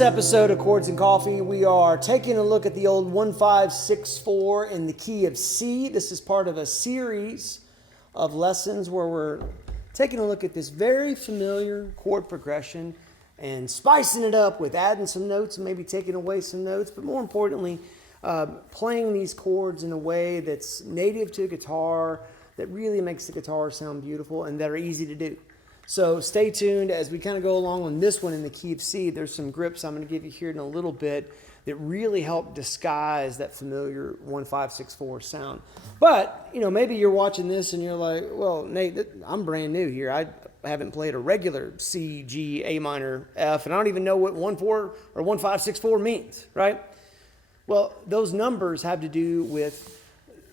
this episode of Chords and Coffee, we are taking a look at the old 1-5-6-4 in the key of C. This is part of a series of lessons where we're taking a look at this very familiar chord progression and spicing it up with adding some notes and maybe taking away some notes, but more importantly, playing these chords in a way that's native to guitar, that really makes the guitar sound beautiful and that are easy to do. So stay tuned as we kind of go along on this one in the key of C. There's some grips I'm going to give you here in a little bit that really help disguise that familiar 1-5-6-4 sound. But, you know, maybe you're watching this and you're like, well, Nate, I'm brand new here. I haven't played a regular C, G, A minor, F, and I don't even know what 1-4 or 1-5-6-4 means, right? Well, those numbers have to do with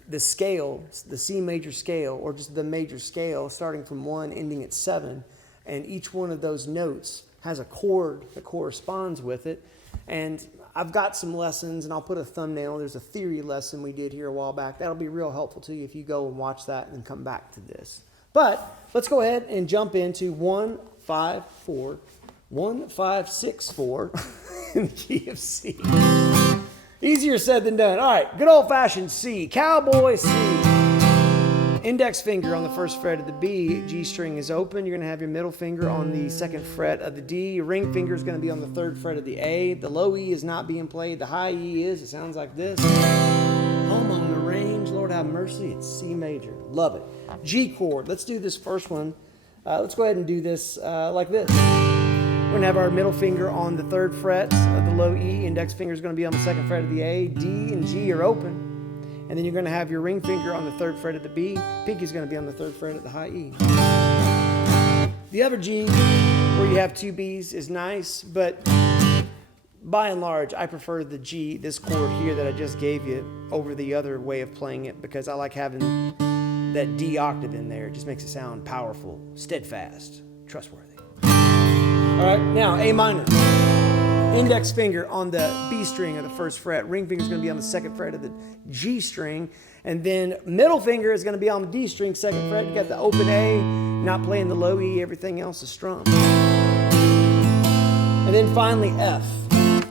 the scale, the C major scale, or just the major scale, starting from 1, ending at 7, and each one of those notes has a chord that corresponds with it. And I've got some lessons, and I'll put a thumbnail. There's a theory lesson we did here a while back. That'll be real helpful to you if you go and watch that and come back to this. But let's go ahead and jump into 1-5-4, 1-5-6-4 in the key of C. Easier said than done. All right, good old-fashioned C, cowboy C. Index finger on the first fret of the B, G string is open. You're going to have your middle finger on the second fret of the D. Your ring finger is going to be on the third fret of the A. The low E is not being played. The high E is. It sounds like this. Home on the range, Lord have mercy. It's C major. Love it. G chord. Let's do this first one. Let's go ahead and do this like this. We're going to have our middle finger on the third fret of the low E. Index finger is going to be on the second fret of the A. D and G are open. And then you're going to have your ring finger on the third fret of the B. Pinky is going to be on the third fret of the high E. The other G, where you have two Bs, is nice, but by and large, I prefer the G, this chord here that I just gave you, over the other way of playing it because I like having that D octave in there. It just makes it sound powerful, steadfast, trustworthy. All right, now A minor. Index finger on the B string of the first fret. Ring finger is going to be on the second fret of the G string. And then middle finger is going to be on the D string, second fret. You got the open A, not playing the low E. Everything else is strummed. And then finally F,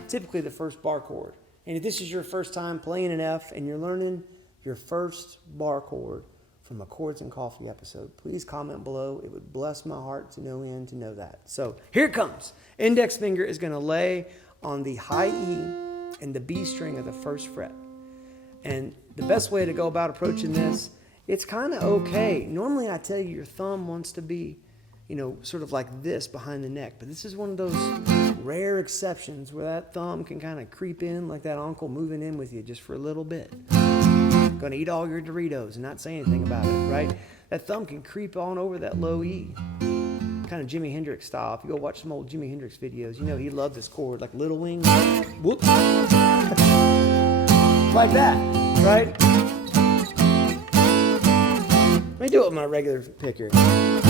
typically the first bar chord. And if this is your first time playing an F and you're learning your first bar chord from a Chords and Coffee episode, please comment below. It would bless my heart to no end to know that. So here it comes. Index finger is going to lay on the high E and the B string of the first fret. And the best way to go about approaching this, it's kind of okay. Normally I tell you your thumb wants to be, you know, sort of like this behind the neck. But this is one of those rare exceptions where that thumb can kind of creep in like that uncle moving in with you just for a little bit. Going to eat all your Doritos and not say anything about it, right? That thumb can creep on over that low E. Kind of Jimi Hendrix style. If you go watch some old Jimi Hendrix videos, you know he loved this chord, like Little Wing. Whoops. Like that, right? Let me do it with my regular pick here. I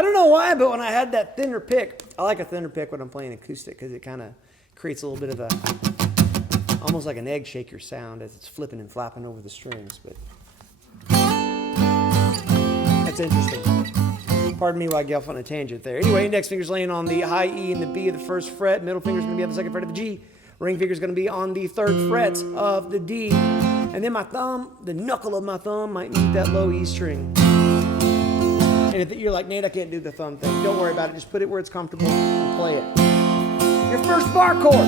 don't know why, but when I had that thinner pick, I like a thinner pick when I'm playing acoustic because it kind of creates a little bit of a, almost like an egg shaker sound as it's flipping and flapping over the strings, but that's interesting. Pardon me while I get off on a tangent there. Anyway, index finger's laying on the high E and the B of the first fret. Middle finger's going to be on the second fret of the G. Ring finger's going to be on the third fret of the D. And then my thumb, the knuckle of my thumb might meet that low E string. And if you're like, Nate, I can't do the thumb thing, don't worry about it. Just put it where it's comfortable and play it. Your first bar chord.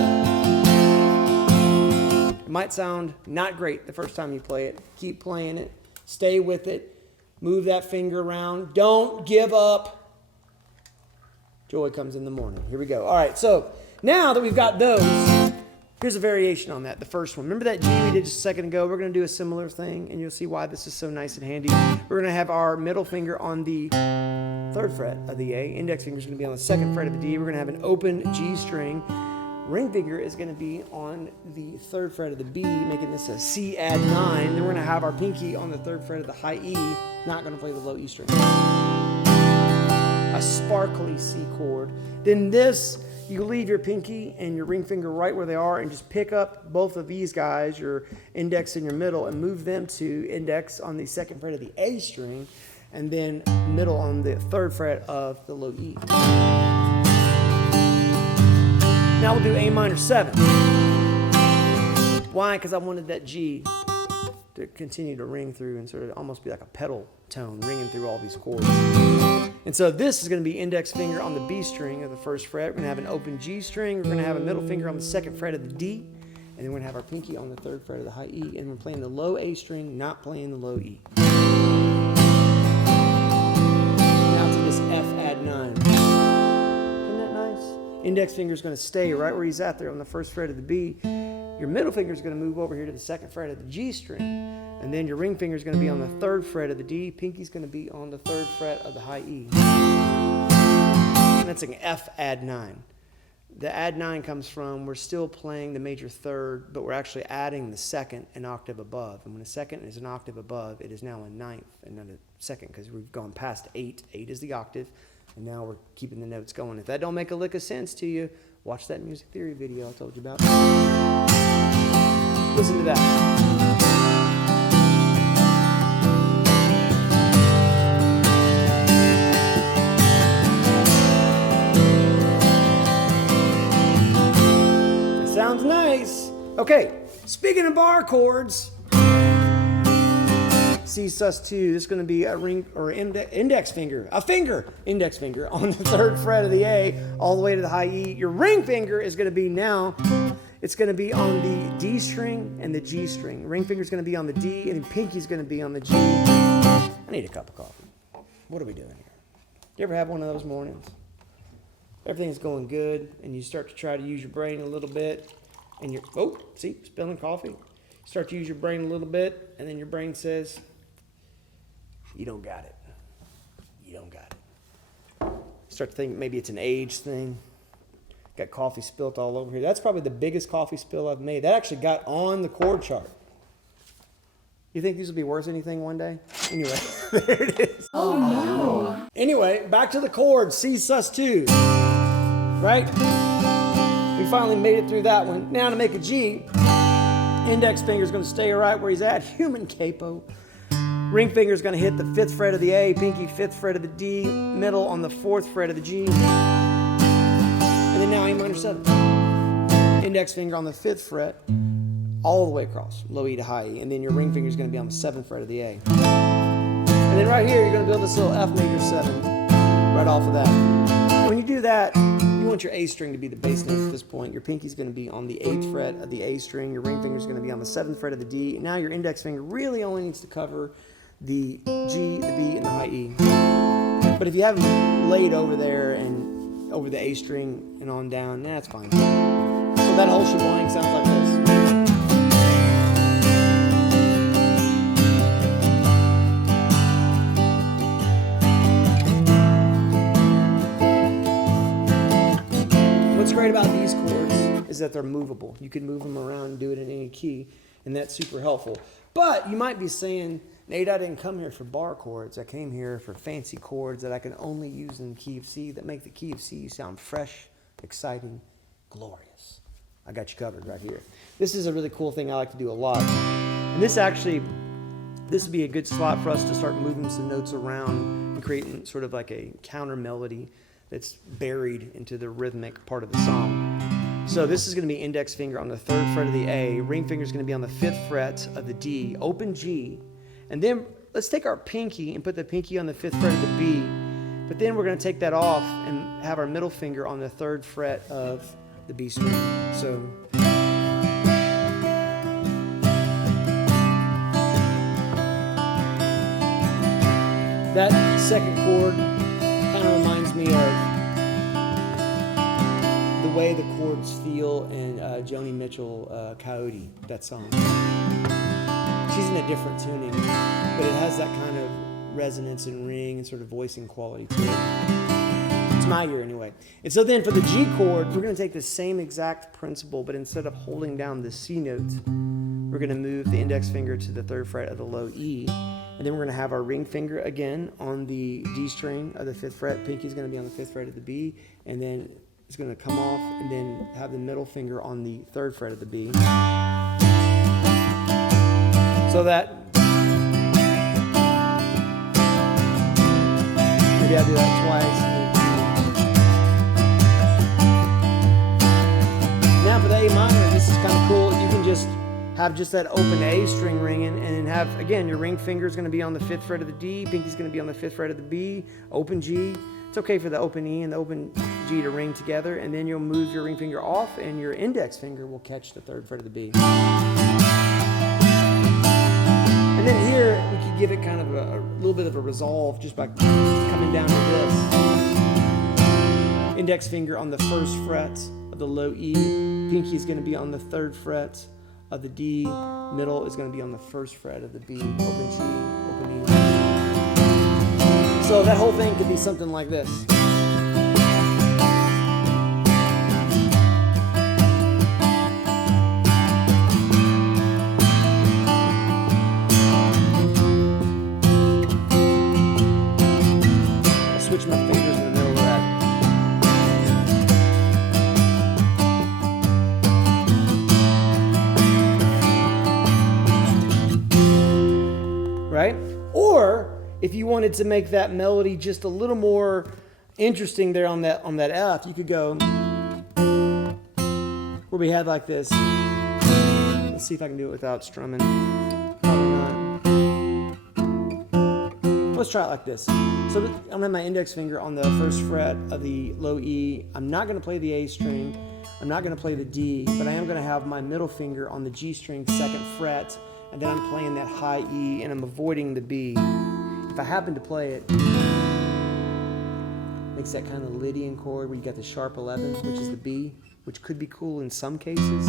It might sound not great the first time you play it. Keep playing it. Stay with it. Move that finger around. Don't give up. Joy comes in the morning. Here we go. All right, so now that we've got those, here's a variation on that, the first one. Remember that G we did just a second ago? We're going to do a similar thing, and you'll see why this is so nice and handy. We're going to have our middle finger on the third fret of the A. Index finger is going to be on the second fret of the D. We're going to have an open G string. Ring finger is going to be on the third fret of the B, making this a C add 9. Then we're going to have our pinky on the third fret of the high E, not going to play the low E string. A sparkly C chord. Then this, you leave your pinky and your ring finger right where they are and just pick up both of these guys, your index and your middle, and move them to index on the second fret of the A string, and then middle on the third fret of the low E. Now we'll do A minor 7. Why? Because I wanted that G to continue to ring through and sort of almost be like a pedal tone ringing through all these chords. And so this is going to be index finger on the B string of the first fret. We're going to have an open G string. We're going to have a middle finger on the second fret of the D. And then we're going to have our pinky on the third fret of the high E. And we're playing the low A string, not playing the low E. Now to this F add 9. Isn't that nice? Index finger is going to stay right where he's at there on the first fret of the B. Your middle finger is going to move over here to the second fret of the G string. And then your ring finger is going to be on the third fret of the D. Pinky's going to be on the third fret of the high E. And that's an F add 9. The add 9 comes from we're still playing the major third, but we're actually adding the second an octave above. And when a second is an octave above, it is now a ninth and not a second because we've gone past 8. 8 is the octave. And now we're keeping the notes going. If that don't make a lick of sense to you, watch that music theory video I told you about. Listen to that. That sounds nice. Okay, speaking of bar chords, C sus2, this is going to be a ring or index finger on the third fret of the A all the way to the high E. Your ring finger is going to be now, it's going to be on the D string and the G string. The ring finger is going to be on the D and the pinky is going to be on the G. I need a cup of coffee. What are we doing here? You ever have one of those mornings? Everything's going good and you start to try to use your brain a little bit and you're, oh, see, spilling coffee. You start to use your brain a little bit and then your brain says, you don't got it. You don't got it. Start to think maybe it's an age thing. Got coffee spilt all over here. That's probably the biggest coffee spill I've made. That actually got on the chord chart. You think these will be worth anything one day? Anyway, there it is. Oh no. Anyway, back to the chords. C sus2. Right? We finally made it through that one. Now to make a G, index finger is going to stay right where he's at. Human capo. Ring finger is going to hit the 5th fret of the A, pinky 5th fret of the D, middle on the 4th fret of the G. And then now A minor 7. Index finger on the 5th fret, all the way across, low E to high E. And then your ring finger is going to be on the 7th fret of the A. And then right here, you're going to build this little F major 7 right off of that. When you do that, you want your A string to be the bass note at this point. Your pinky is going to be on the 8th fret of the A string. Your ring finger is going to be on the 7th fret of the D. And now your index finger really only needs to cover the G, the B, and the high E. But if you have them laid over there and over the A string and on down, that's fine. So that whole shebang sounds like this. What's great about these chords is that they're movable. You can move them around and do it in any key, and that's super helpful. But you might be saying, Nate, I didn't come here for bar chords. I came here for fancy chords that I can only use in the key of C that make the key of C sound fresh, exciting, glorious. I got you covered right here. This is a really cool thing I like to do a lot. And this would be a good spot for us to start moving some notes around and creating sort of like a counter melody that's buried into the rhythmic part of the song. So this is going to be index finger on the 3rd fret of the A, ring finger is going to be on the 5th fret of the D, open G, and then let's take our pinky and put the pinky on the 5th fret of the B, but then we're going to take that off and have our middle finger on the 3rd fret of the B string. So that second chord kind of reminds me of the way the chords feel in Joni Mitchell, Coyote, that song. She's in a different tuning, but it has that kind of resonance and ring and sort of voicing quality to it. It's my ear anyway. And so then for the G chord, we're going to take the same exact principle, but instead of holding down the C note, we're going to move the index finger to the 3rd fret of the low E. And then we're going to have our ring finger again on the D string of the 5th fret. Pinky is going to be on the 5th fret of the B. And then it's going to come off and then have the middle finger on the 3rd fret of the B. So that, maybe I'll do that twice. now for the A minor, this is kind of cool. You can just have just that open A string ringing, and then have, again, your ring finger is going to be on the 5th fret of the D, pinky's going to be on the 5th fret of the B, open G. It's okay for the open E and the open G to ring together, and then you'll move your ring finger off, and your index finger will catch the 3rd fret of the B. And then here, we could give it kind of a little bit of a resolve just by coming down to this. Index finger on the 1st fret of the low E, pinky is going to be on the 3rd fret of the D, middle is going to be on the 1st fret of the B, open G, open E. So that whole thing could be something like this. I'll switch my fingers in the middle of that. Right? Or if you wanted to make that melody just a little more interesting there on that F, you could go where we had like this. Let's see if I can do it without strumming. Probably not. Let's try it like this. So I'm gonna have my index finger on the 1st fret of the low E. I'm not gonna play the A string. I'm not gonna play the D, but I am gonna have my middle finger on the G string 2nd fret, and then I'm playing that high E, and I'm avoiding the B. If I happen to play it, makes that kind of Lydian chord where you got the sharp 11, which is the B, which could be cool in some cases.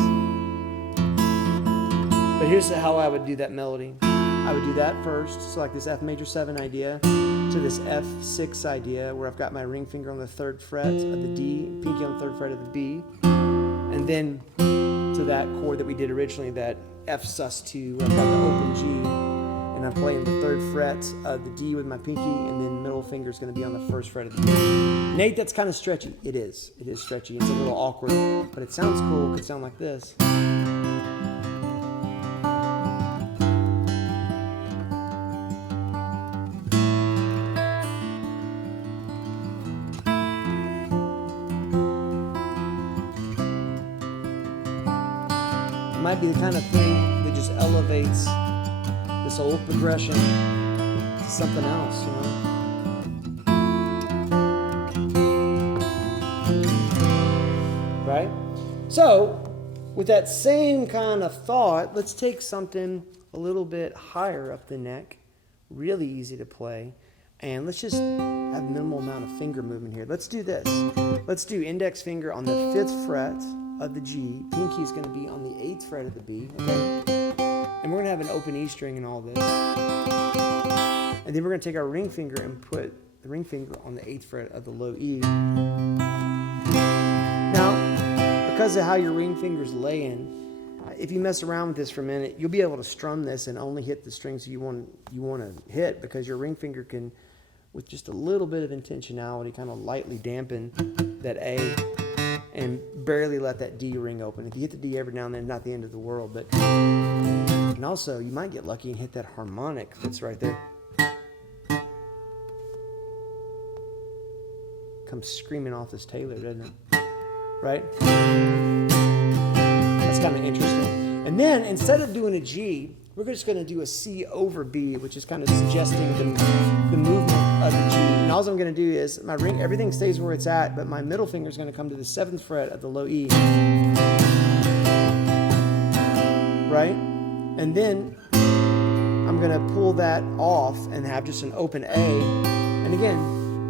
But here's how I would do that melody. I would do that first, so like this F major 7 idea to this F6 idea where I've got my ring finger on the 3rd fret of the D, pinky on the 3rd fret of the B, and then to that chord that we did originally, that F sus2, where I've got the open G. And I'm playing the 3rd fret of the D with my pinky, and then middle finger is going to be on the 1st fret of the D. Nate, that's kind of stretchy. It is. It is stretchy. It's a little awkward, but it sounds cool. It could sound like this. It might be the kind of thing that just elevates this old progression to something else, you know? Right? So, with that same kind of thought, let's take something a little bit higher up the neck, really easy to play, and let's just have minimal amount of finger movement here. Let's do this. Let's do index finger on the 5th fret of the G, pinky is going to be on the 8th fret of the B, okay? And we're going to have an open E string in all this. And then we're going to take our ring finger and put the ring finger on the 8th fret of the low E. Now, because of how your ring finger's laying, if you mess around with this for a minute, you'll be able to strum this and only hit the strings you want to hit, because your ring finger can, with just a little bit of intentionality, kind of lightly dampen that A and barely let that D ring open. If you hit the D every now and then, not the end of the world, but... And also, you might get lucky and hit that harmonic that's right there. Comes screaming off this Taylor, doesn't it? Right? That's kind of interesting. And then, instead of doing a G, we're just going to do a C over B, which is kind of suggesting the movement of the G. And all I'm going to do is, my ring, everything stays where it's at, but my middle finger is going to come to the 7th fret of the low E. Right? And then I'm going to pull that off and have just an open A. And again,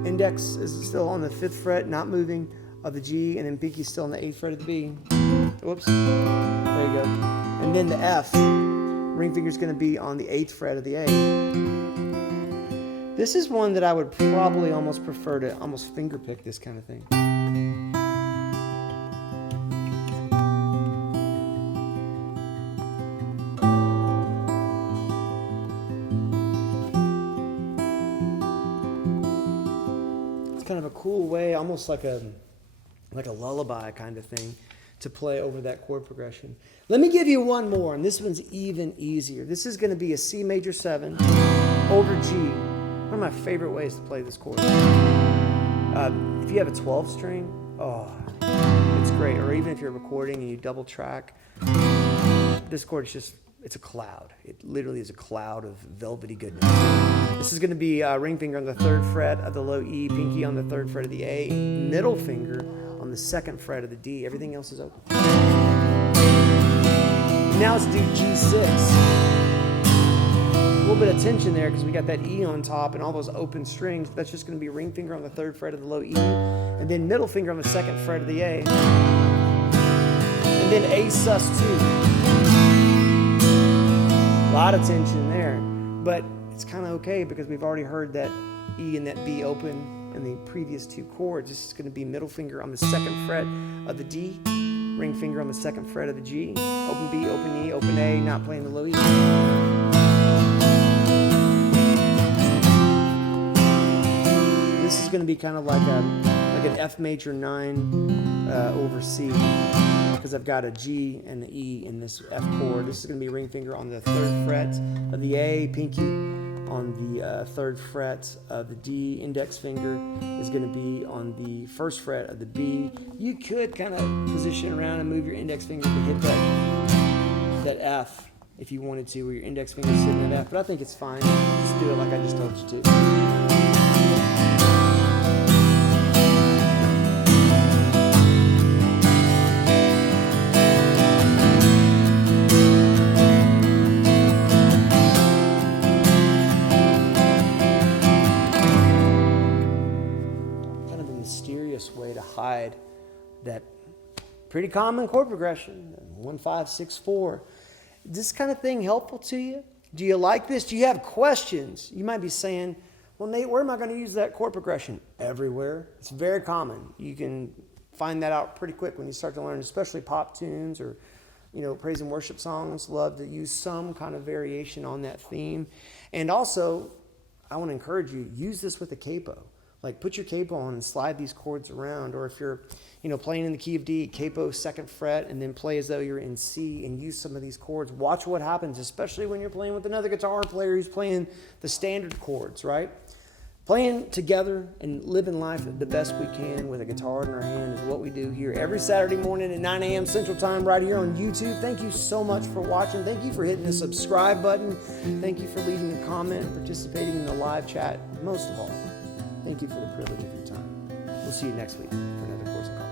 index is still on the 5th fret, not moving, of the G, and then pinky still on the 8th fret of the B. Whoops. There you go. And then the F, ring finger is going to be on the 8th fret of the A. This is one that I would probably almost prefer to almost finger pick this kind of thing. Kind of a cool way, almost like a lullaby kind of thing, to play over that chord progression. Let me give you one more, and this one's even easier. This is going to be a C major 7 over G. One of my favorite ways to play this chord. If you have a 12 string, oh, it's great. Or even if you're recording and you double track, this chord is just, it's a cloud. It literally is a cloud of velvety goodness. This is going to be ring finger on the 3rd fret of the low E, pinky on the 3rd fret of the A, middle finger on the 2nd fret of the D. Everything else is open. Now let's do G6. A little bit of tension there because we got that E on top and all those open strings. That's just going to be ring finger on the 3rd fret of the low E, and then middle finger on the 2nd fret of the A, and then A sus2. A lot of tension there, but it's kind of okay because we've already heard that E and that B open in the previous 2 chords. This is going to be middle finger on the 2nd fret of the D, ring finger on the 2nd fret of the G, open B, open E, open A, not playing the low E. This is going to be kind of like an F major 9 over C, because I've got a G and an E in this F chord. This is going to be ring finger on the 3rd fret of the A, pinky on the 3rd fret of the D, index finger is going to be on the 1st fret of the B. You could kind of position around and move your index finger to hit that F if you wanted to, where your index finger is sitting at F, but I think it's fine. Just do it like I just told you to. Way to hide that pretty common chord progression, 1, 5, 6, 4. Is this kind of thing helpful to you? Do you like this? Do you have questions? You might be saying, well, Nate, where am I going to use that chord progression? Everywhere. It's very common. You can find that out pretty quick when you start to learn, especially pop tunes or, praise and worship songs. Love to use some kind of variation on that theme. And also, I want to encourage you, use this with a capo. Like, put your capo on and slide these chords around. Or if you're, playing in the key of D, capo 2nd fret, and then play as though you're in C and use some of these chords. Watch what happens, especially when you're playing with another guitar player who's playing the standard chords, right? Playing together and living life the best we can with a guitar in our hand is what we do here every Saturday morning at 9 a.m. Central Time right here on YouTube. Thank you so much for watching. Thank you for hitting the subscribe button. Thank you for leaving a comment and participating in the live chat. Most of all, thank you for the privilege of your time. We'll see you next week for another Chords Coffee.